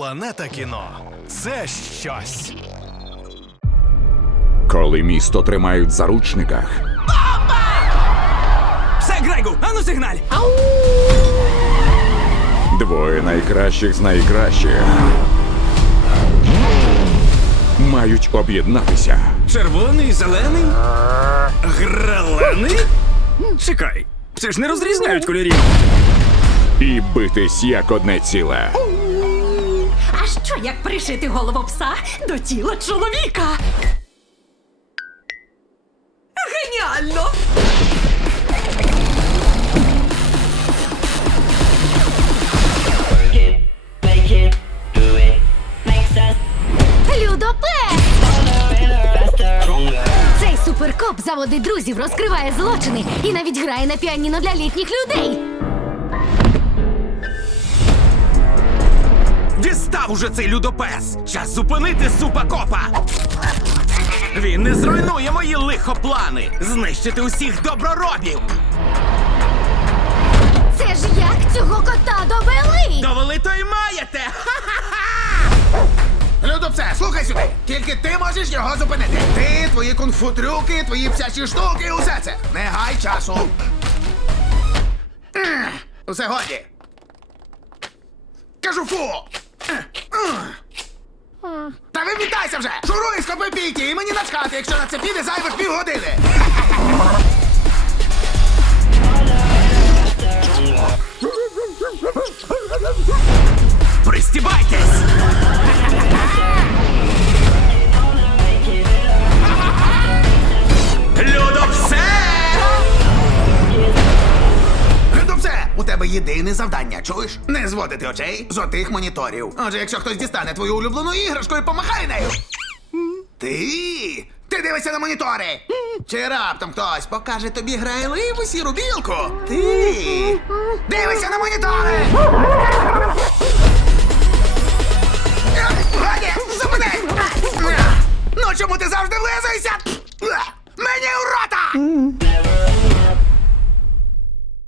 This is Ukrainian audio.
Планета кіно це щось. Коли місто тримають в заручниках, Все, Грегу, ану сигналь! двоє найкращих з найкращих мають об'єднатися, Червоний, зелений, гралений? Чекай, це ж не розрізняють кольорів. і битись як одне ціле. Що як пришити голову пса до тіла чоловіка? Геніально! Людопес! Цей суперкоп заводить друзів, розкриває злочини і навіть грає на піаніно для літніх людей. Дістав уже цей людопес! Час зупинити супакопа! Він не зруйнує мої лихоплани! Знищити усіх доброробів! Це ж як цього кота довели? Довели то й маєте! Людопсе, слухай сюди. Тільки ти можеш його зупинити. Ти, твої кунг-фу трюки, твої псячі штуки, усе це. Не гай часу. Усе годі. Кажу фу. Та ви вітайся вже! Шуруй, схопи бійки, і мені начхати, якщо на це піде зайвих півгодини. Тебе єдине завдання, чуєш? Не зводити очей з отих моніторів. Отже, якщо хтось дістане твою улюблену іграшку і помахай нею. Ти? Ти дивишся на монітори? Чи раптом хтось покаже тобі грайливу сіру білку? Ти? Дивишся на монітори! Ну чому ти завжди влизуєшся?